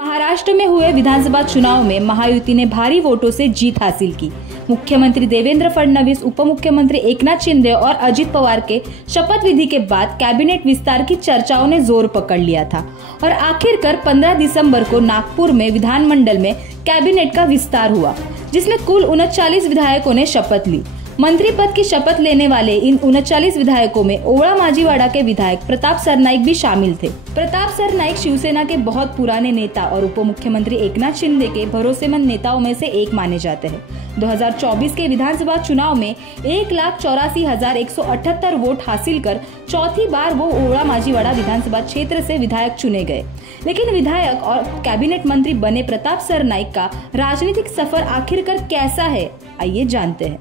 महाराष्ट्र में हुए विधानसभा चुनाव में महायुति ने भारी वोटों से जीत हासिल की। मुख्यमंत्री देवेंद्र फडणवीस, उप मुख्यमंत्री एकनाथ शिंदे और अजित पवार के शपथ विधि के बाद कैबिनेट विस्तार की चर्चाओं ने जोर पकड़ लिया था और आखिरकार 15 दिसंबर को नागपुर में विधानमंडल में कैबिनेट का विस्तार हुआ, जिसमें कुल 39 विधायकों ने शपथ ली। मंत्री पद की शपथ लेने वाले इन 39 विधायकों में ओवळा माजीवाड़ा के विधायक प्रताप सरनाईक भी शामिल थे। प्रताप सरनाईक शिवसेना के बहुत पुराने नेता और उप मुख्यमंत्री एकनाथ शिंदे के भरोसेमंद नेताओं में से एक माने जाते हैं। 2024 के विधानसभा चुनाव में 1,84,178 वोट हासिल कर चौथी बार वो ओवळा माजीवाड़ा विधानसभा क्षेत्र से विधायक चुने गए। लेकिन विधायक और कैबिनेट मंत्री बने प्रताप सरनाईक का राजनीतिक सफर आखिरकार कैसा है, आइए जानते हैं।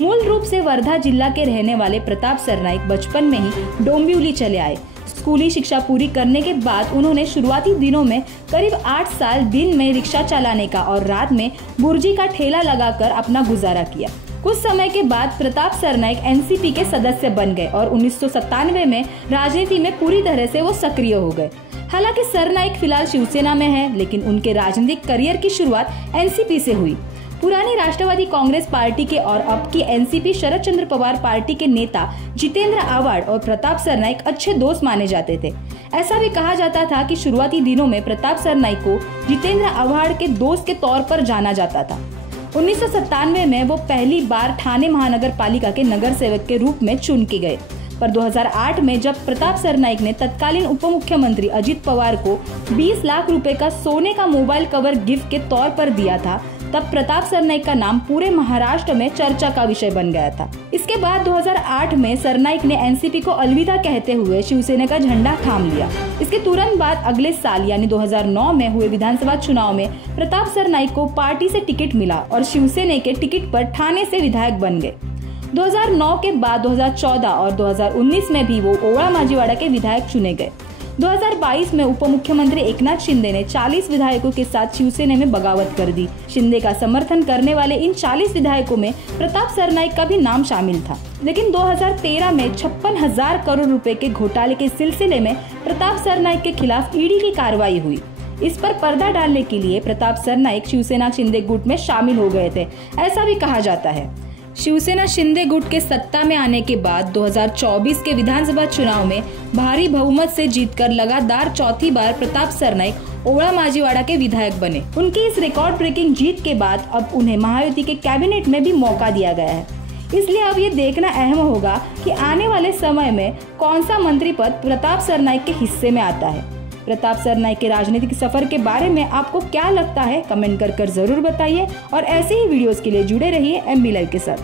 मूल रूप से वर्धा जिला के रहने वाले प्रताप सरनाईक बचपन में ही डोंबिवली चले आए। स्कूली शिक्षा पूरी करने के बाद उन्होंने शुरुआती दिनों में करीब 8 साल दिन में रिक्शा चलाने का और रात में बुर्जी का ठेला लगाकर अपना गुजारा किया। कुछ समय के बाद प्रताप सरनाईक एनसीपी के सदस्य बन गए और 1997 में राजनीति में पूरी तरह से वो सक्रिय हो गए। हालांकि सरनाईक फिलहाल शिवसेना में है, लेकिन उनके राजनीतिक करियर की शुरुआत एनसीपी से हुई। पुरानी राष्ट्रवादी कांग्रेस पार्टी के और अब की एनसीपी शरद चंद्र पवार पार्टी के नेता जितेंद्र आव्हाड और प्रताप सरनाईक अच्छे दोस्त माने जाते थे। ऐसा भी कहा जाता था कि शुरुआती दिनों में प्रताप सरनाईक को जितेंद्र आव्हाड के दोस्त के तौर पर जाना जाता था। 1997 में वो पहली बार ठाणे महानगर पालिका के नगर सेवक के रूप में चुन के गए, पर 2008 में जब प्रताप सरनाईक ने तत्कालीन उप मुख्यमंत्री अजित पवार को 20 लाख रुपए का सोने का मोबाइल कवर गिफ्ट के तौर पर दिया था, तब प्रताप सरनाईक का नाम पूरे महाराष्ट्र में चर्चा का विषय बन गया था। इसके बाद 2008 में सरनाईक ने एनसीपी को अलविदा कहते हुए शिवसेना का झंडा थाम लिया। इसके तुरंत बाद अगले साल यानी 2009 में हुए विधानसभा चुनाव में प्रताप सरनाईक को पार्टी से टिकट मिला और शिवसेना के टिकट पर ठाणे से विधायक बन गए। 2009 के बाद 2014 और 2019 में भी वो ओवळा माजीवाड़ा के विधायक चुने गए। 2022 में उप मुख्यमंत्री एकनाथ शिंदे ने 40 विधायकों के साथ शिवसेना में बगावत कर दी। शिंदे का समर्थन करने वाले इन 40 विधायकों में प्रताप सरनाईक का भी नाम शामिल था। लेकिन 2013 में 56,000 करोड़ रुपए के घोटाले के सिलसिले में प्रताप सरनाईक के खिलाफ ईडी की कार्रवाई हुई। इस पर पर्दा डालने के लिए प्रताप सरनाईक शिवसेना शिंदे गुट में शामिल हो गए थे, ऐसा भी कहा जाता है। शिवसेना शिंदे गुट के सत्ता में आने के बाद 2024 के विधानसभा चुनाव में भारी बहुमत से जीतकर लगातार चौथी बार प्रताप सरनाईक ओवळा माजीवाड़ा के विधायक बने। उनकी इस रिकॉर्ड ब्रेकिंग जीत के बाद अब उन्हें महायुति के कैबिनेट में भी मौका दिया गया है। इसलिए अब ये देखना अहम होगा कि आने वाले समय में कौन सा मंत्री पद प्रताप सरनाईक के हिस्से में आता है। प्रताप सरनाईक के राजनीतिक सफर के बारे में आपको क्या लगता है, कमेंट कर जरूर बताइए और ऐसे ही वीडियोस के लिए जुड़े रहिए MB लाइव के साथ।